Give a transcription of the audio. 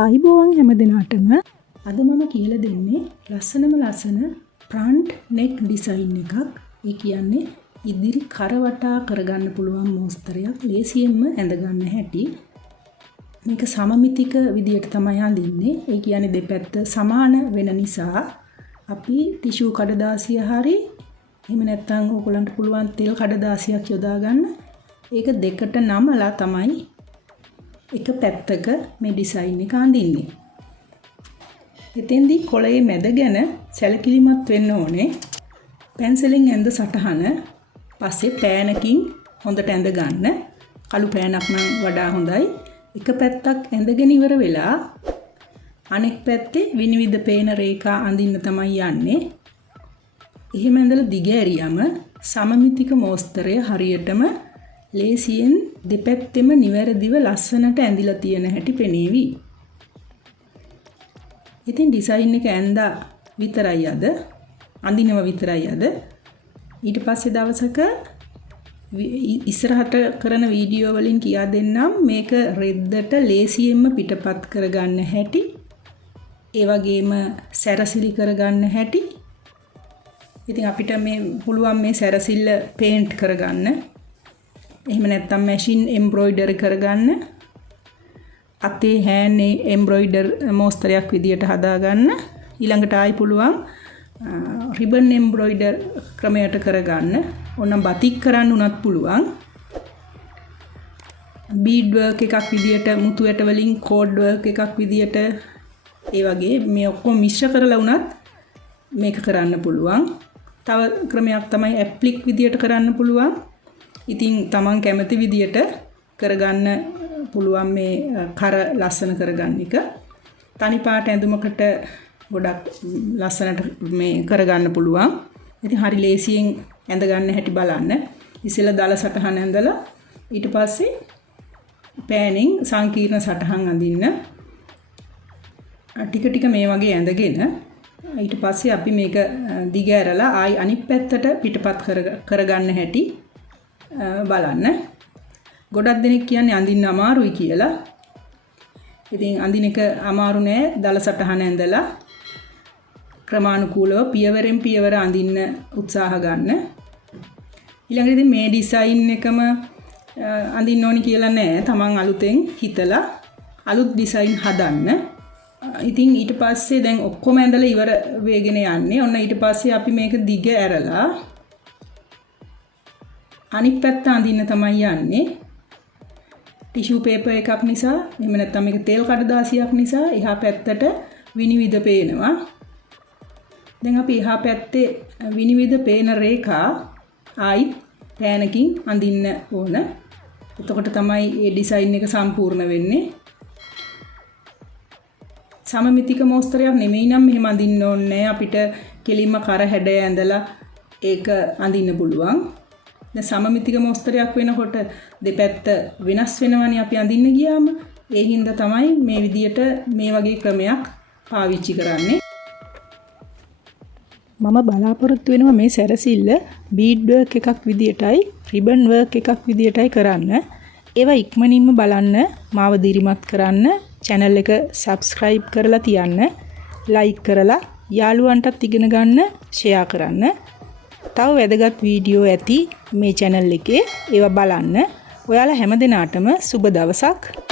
ආයිබෝවන් හැම දිනාටම අද මම කියලා දෙන්නේ ලස්සන ෆ්‍රන්ට් නෙක් ඩිසයින් එකක්. ඒ කියන්නේ ඉදිරි කරවටා කරගන්න පුළුවන් මෝස්තරයක් ලේසියෙන්ම ඇඳ ගන්න හැටි. මේක සමමිතික විදියට තමයි අඳින්නේ. ඒ කියන්නේ දෙපැත්ත සමාන වෙන නිසා අපි ටිෂු කඩදාසිය හරි එහෙම නැත්නම් ඕගොල්ලන්ට පුළුවන් තෙල් කඩදාසියක් යොදා ගන්න. ඒක දෙකට නමලා තමයි එක පැත්තක මේ ඩිසයින් එක අඳින්නේ. එතෙන්දී කොළයේ මැදගෙන සැලකිලිමත් වෙන්න ඕනේ. පැන්සලෙන් ඇඳ සටහන පස්සේ පෑනකින් හොඳට ඇඳ ගන්න. කළු පෑනක් නම් වඩා හොඳයි. එක පැත්තක් ඇඳගෙන ඉවර වෙලා අනෙක් පැත්තේ විනිවිද පේන රේඛා අඳින්න තමයි යන්නේ. එහෙම ඇඳලා දිග ඇරියම සමමිතික මෝස්තරය හරියටම ලේසියෙන් දෙපැත්තෙම නිවැරදිව ලස්සනට ඇඳිලා තියෙන හැටි පෙනේවි. ඉතින් ඩිසයින් එක ඇඳා විතරයි අද අඳිනව විතරයි අද. ඊට පස්සේ දවසක ඉස්සරහට කරන වීඩියෝ වලින් කියා දෙන්නම් මේක රෙද්දට ලේසියෙන්ම පිටපත් කරගන්න හැටි. ඒ වගේම සැරසිලි කරගන්න හැටි. ඉතින් අපිට මේ පුළුවන් මේ සැරසිල්ල පේන්ට් කරගන්න. එහෙම නැත්නම් මැෂින් එම්බ්‍රොයිඩරි කරගන්න. අතේ හෑන් එම්බ්‍රොයිඩර් මෝස්තරයක් විදියට හදාගන්න. ඊළඟට ආයි පුළුවන් රිබන් එම්බ්‍රොයිඩර් ක්‍රමයට කරගන්න. ඕනම් බතික් කරන්න උනත් පුළුවන්. බීඩ් වර්ක් එකක් විදියට මුතු ඇට වලින් කෝඩ් වර්ක් එකක් විදියට ඒ වගේ මේ ඔක්කොම මිශ්‍ර කරලා උනත් මේක කරන්න පුළුවන්. තව ක්‍රමයක් තමයි ඇප්ලික් විදියට කරන්න පුළුවන්. ඉතින් තමන් කැමති විදියට කරගන්න පුළුවන් මේ කර ලස්සන කරගන්න එක. තනි පාට ඇඳුමකට ගොඩක් ලස්සනට මේ කරගන්න පුළුවන්. ඉතින් හරි ලේසියෙන් ඇඳ ගන්න හැටි බලන්න. ඉස්සෙල්ලා දල සටහන ඇඳලා ඊට පස්සේ පෑනින් සංකීර්ණ සටහන් අඳින්න. ටික ටික මේ වගේ ඇඳගෙන ඊට පස්සේ අපි මේක දිග ඇරලා ආයි අනිත් පැත්තට පිටපත් කරගන්න හැටි බලන්න. ගොඩක් දෙනෙක් කියන්නේ අඳින්න අමාරුයි කියලා. ඉතින් අඳින එක අමාරු නෑ. දල සටහන ඇඳලා ක්‍රමානුකූලව පියවරෙන් පියවර අඳින්න උත්සාහ ගන්න. ඊළඟට ඉතින් මේ ඩිසයින් එකම අඳින්න ඕනි කියලා නෑ. තමන් අලුතෙන් හිතලා අලුත් ඩිසයින් හදන්න. ඉතින් ඊට පස්සේ දැන් ඔක්කොම ඇඳලා ඉවර වෙගෙන යන්නේ. ඔන්න ඊට පස්සේ අපි මේක දිග ඇරලා අනිත් පැත්ත අඳින්න තමයි යන්නේ. ටිෂු පේපර් එකක් නිසා එහෙම නැත්නම් මේක තෙල් කඩදාසියක් නිසා එහා පැත්තට විනිවිද පේනවා. දැන් අපි එහා පැත්තේ විනිවිද පේන රේඛා ආයි පෑනකින් අඳින්න ඕන. එතකොට තමයි මේ ඩිසයින් එක සම්පූර්ණ වෙන්නේ. සමමිතික මෝස්තරයක් නෙමෙයි නම් මෙහෙම අඳින්න ඕනේ. අපිට කෙලින්ම කර හැඩය ඇඳලා ඒක අඳින්න පුළුවන්. දැන් සමමිතික මෝස්තරයක් වෙනකොට දෙපැත්ත වෙනස් වෙනවනේ අපි අඳින්න ගියාම. ඒ හින්දා තමයි මේ විදියට මේ වගේ ක්‍රමයක් පාවිච්චි කරන්නේ. මම බලාපොරොත්තු වෙනවා මේ සැරසිල්ල බීඩ් වර්ක් එකක් විදියටයි රිබන් වර්ක් එකක් විදියටයි කරන්න. ඒවා ඉක්මනින්ම බලන්න, මාව දිරිමත් කරන්න, channel එක subscribe කරලා තියන්න, like කරලා යාළුවන්ටත් ඉගෙන ගන්න, share කරන්න. තව වැදගත් වීඩියෝ ඇති මේ channel එකේ. ඒවා බලන්න. ඔයාලා හැම දිනාටම සුබ දවසක්.